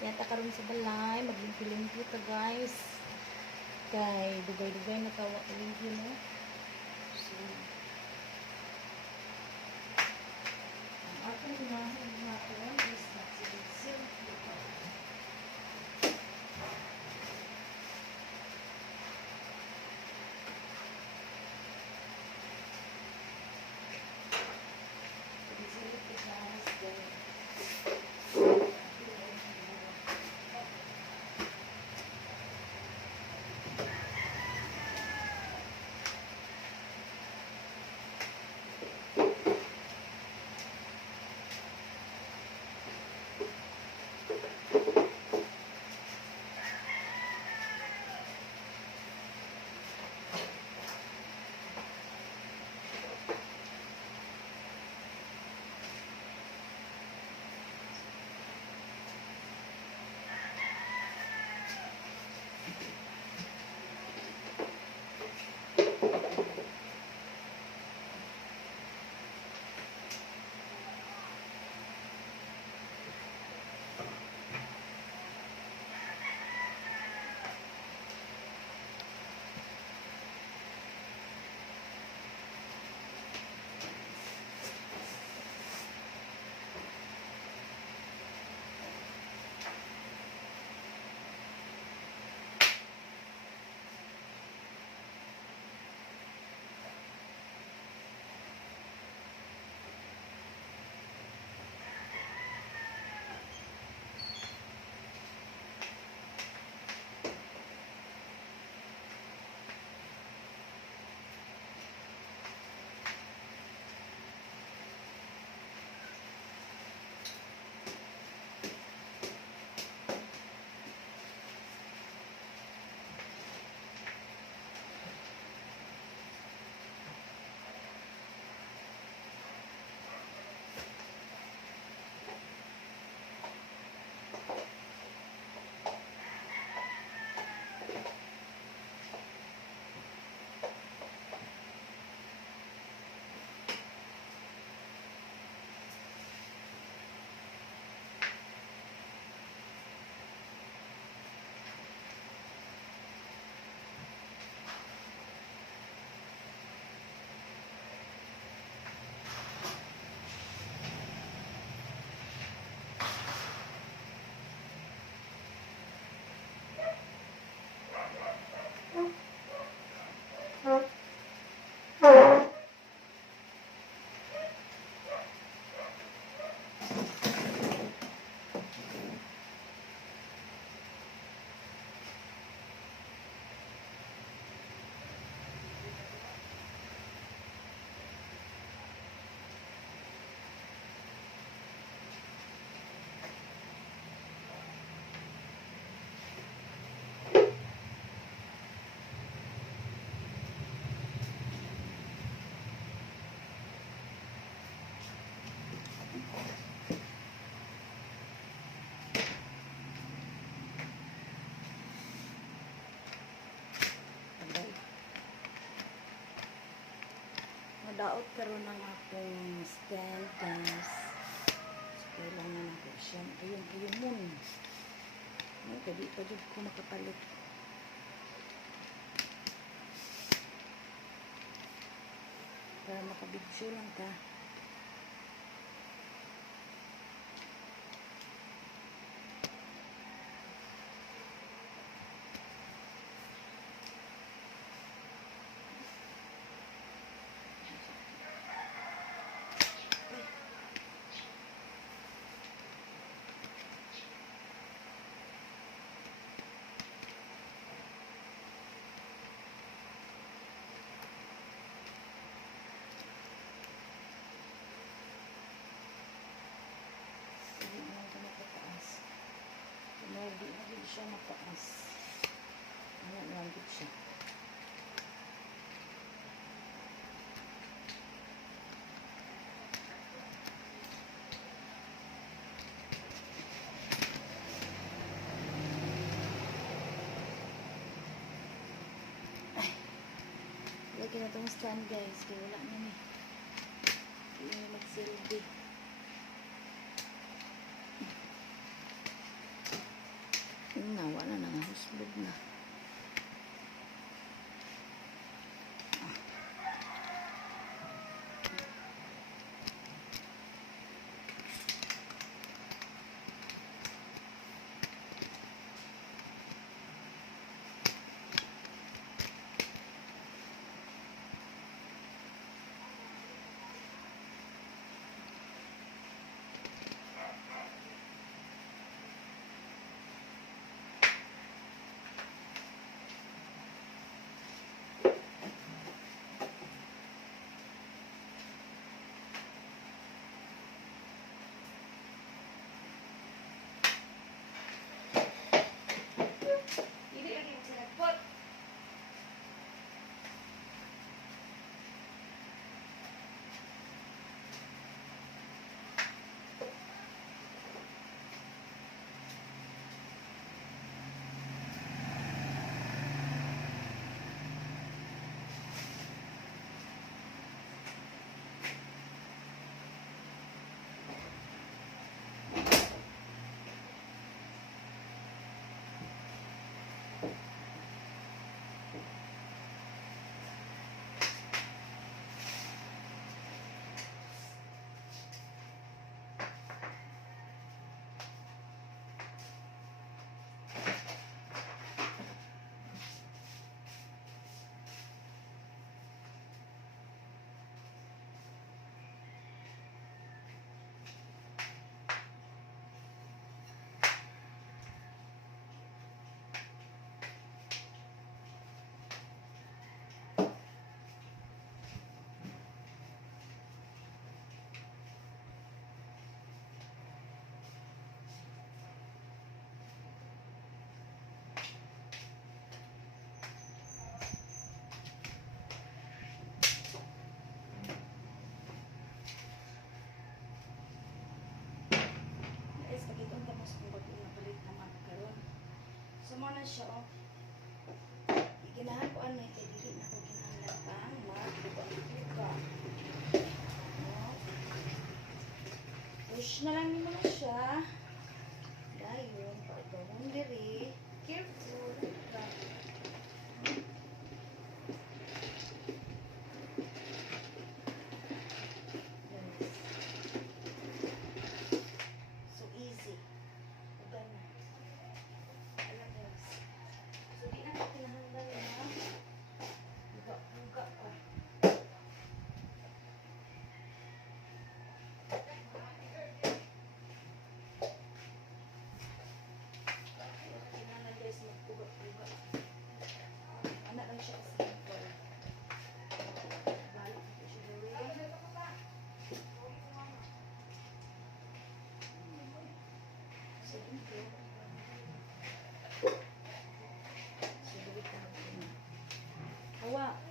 Yata karon sa balay, maglimpyo-limpyo ta guys. Kay dugay-dugay na tawa limpyo no. So, ginahan na ito Madaot karon ang akong stand guys. So, kailangan ako siya. Ayun, ayun mun. Ay, kadi pa dyan ko makapalit. Para makabidyo lang ka. Hindi naman ito makataas. Hindi na din siya mataas. Ano lang din siya. Lagi na itong stand guys. Kaya wala na ni. Na magsilbi. Mo na siya, oh. Ginahan ko ano, kay dili na ko ginahanglan kang magbuka-buka. Oh. Push na lang nimo na siya. Dayon, pagkawon diri. Careful. Yes. So easy. Ugan na. Alam guys. So di na natin nahanglan na. Buka-buka pa. Tingnan na guys, magbuka-buka. Anak lang siya kasi simple. Balik ko siya gawin. So, dito. So, dito natin. Hawa.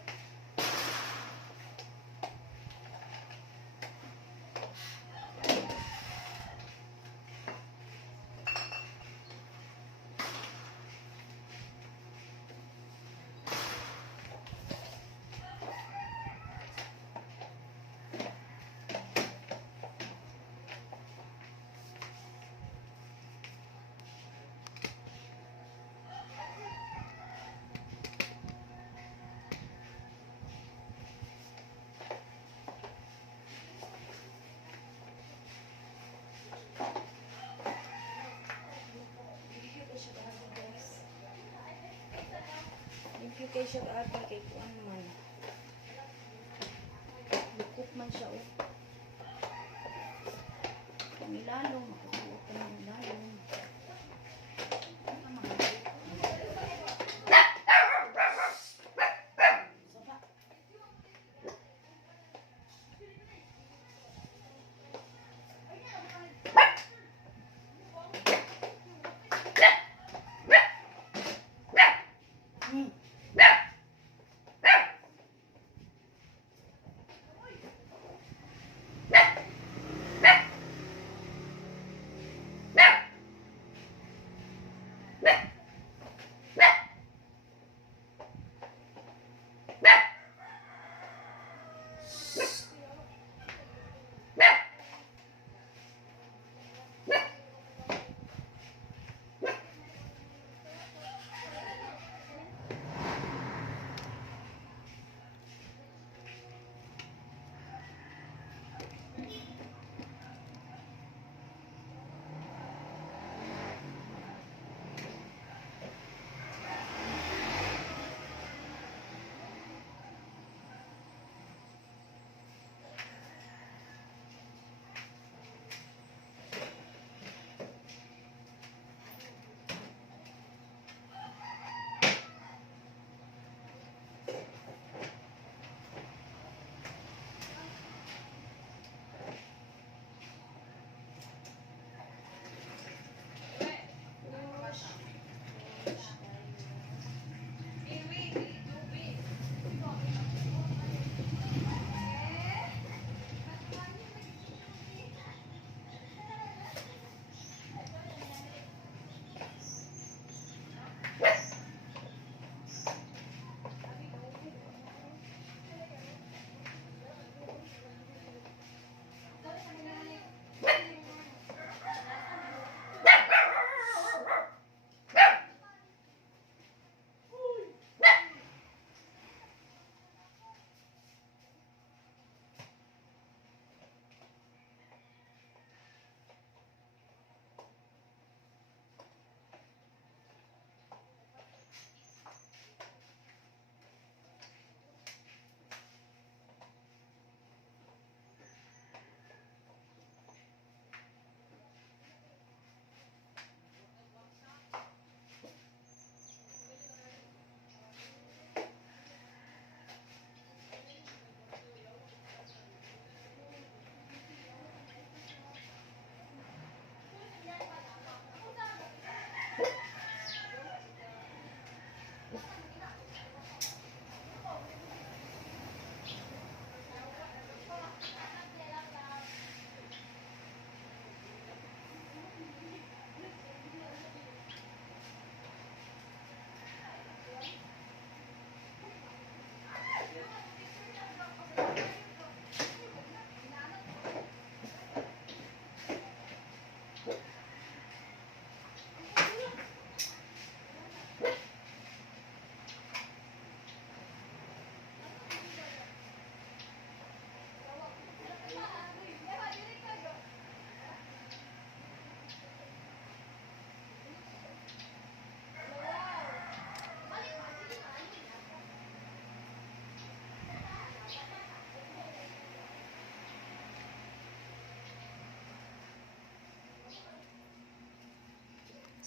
Thank you kay kuan man. Lukop man siya oh. Pamilalong, makukuha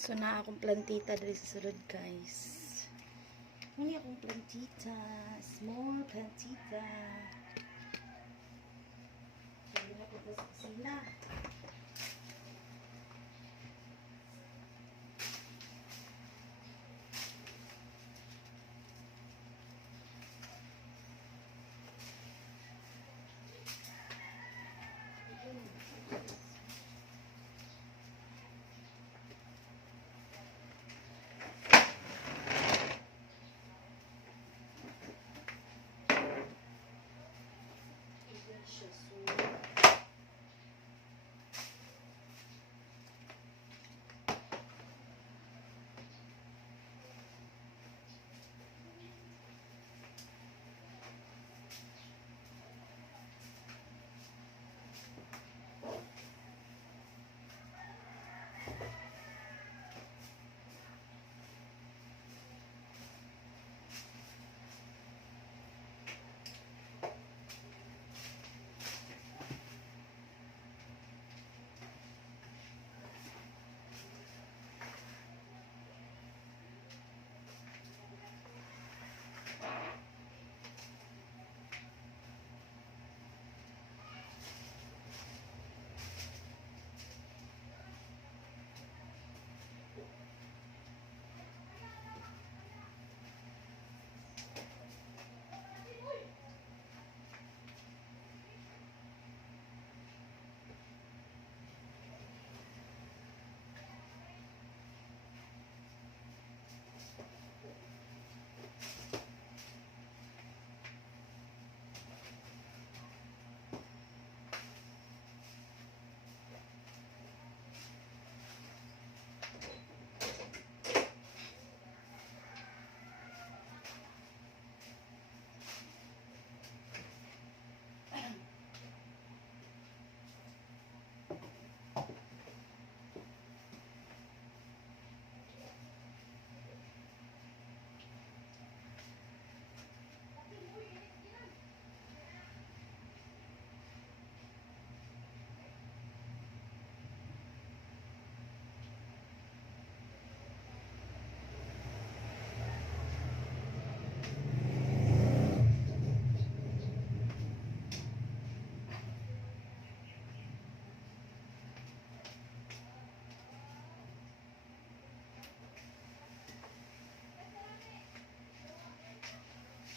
So na akong plantita diri sa sulod guys. Muni akong plantita, small plantita. Hindi na ko sa kusina.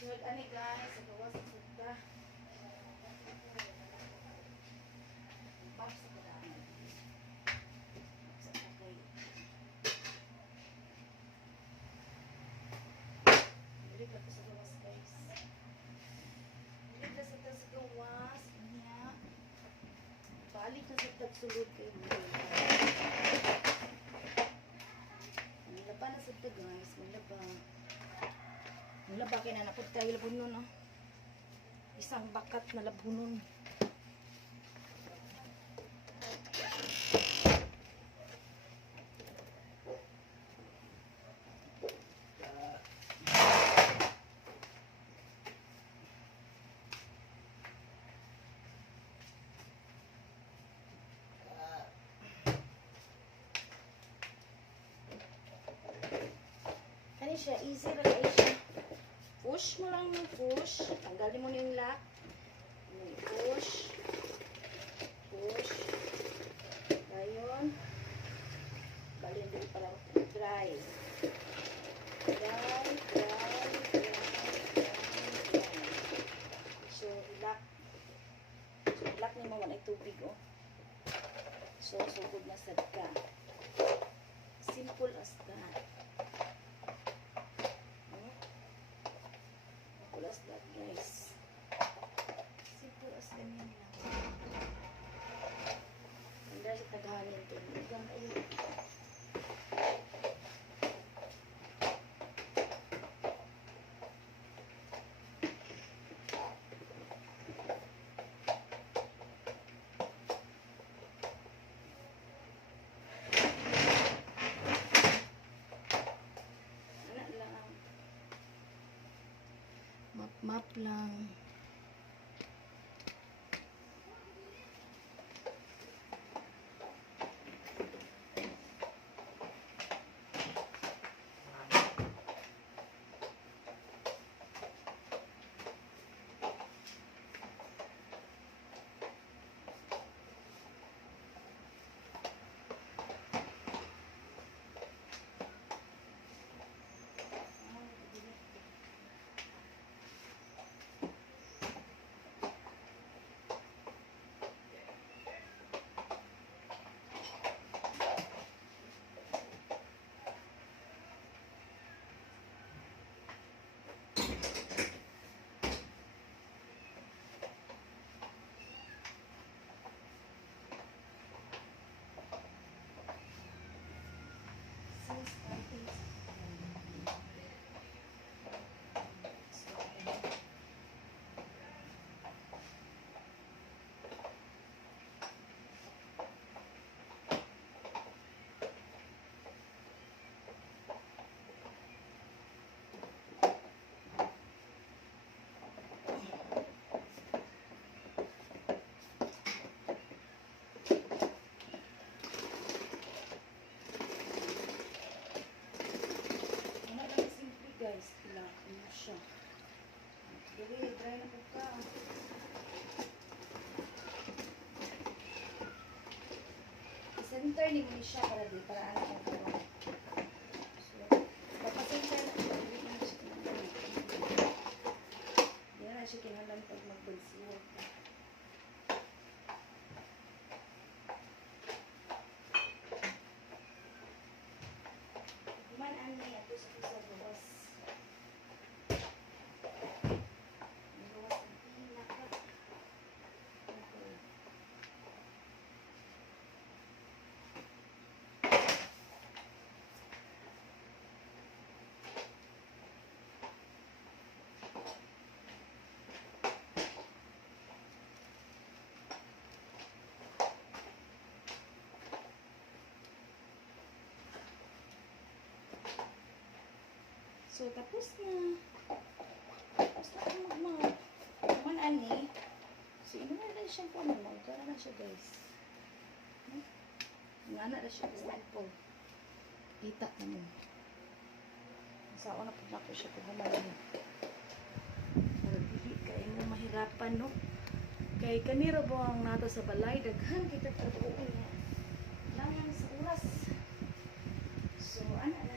Good, ani guys, sa gawas sa sugda. Bak sa kadaan. Sa kakay. Dili ka to sa gawas guys. Ka sa sa. Balik na sa tagsulod kayo. May laba na sa ta guys. May laba. Wala ba kaya nanapod tayo labunon, no? Isang bakat na labunon. Siya, easy siya. Push mo lang yung push. Tanggalin mo na yung lock. Push. Push. Ngayon. Balin din pala. Dry. Dry, dry, dry, dry, dry. So, lock. So, lock ni mo ay tubig, oh. So, sugod na sad ka. Simple as that. Hmm? Simple as that, guys. Simple as ganyan lang. Ang dahil sa tagahanin ito. Hanggang ayun. Ano lang. Map-map lang. guys, guys. Wala lang simple guys. Wala ano siya. Dili, dry na po ka. Center ni mo siya para di para ano ka karon. So, papasenter na siya. Dili na siya kinahanglan. Dili na siya kinahanglan pag mag-conceal ka. Man ani ato sa sa luwas. Luwas ang pinaka. Okay. So, tapos na. Tapos na ang magmang. Naman ani. So, ino na lang siya po naman. Ito na siya, guys. Hmm? Nga na na siya, example. Kita na mo. Sa una po na ko siya kung humalala. Para dili kayo mo mahirapan, no? Kay kanira po ang nato sa balay, daghan kita trabaho niya. Langan sa oras. So, ano na.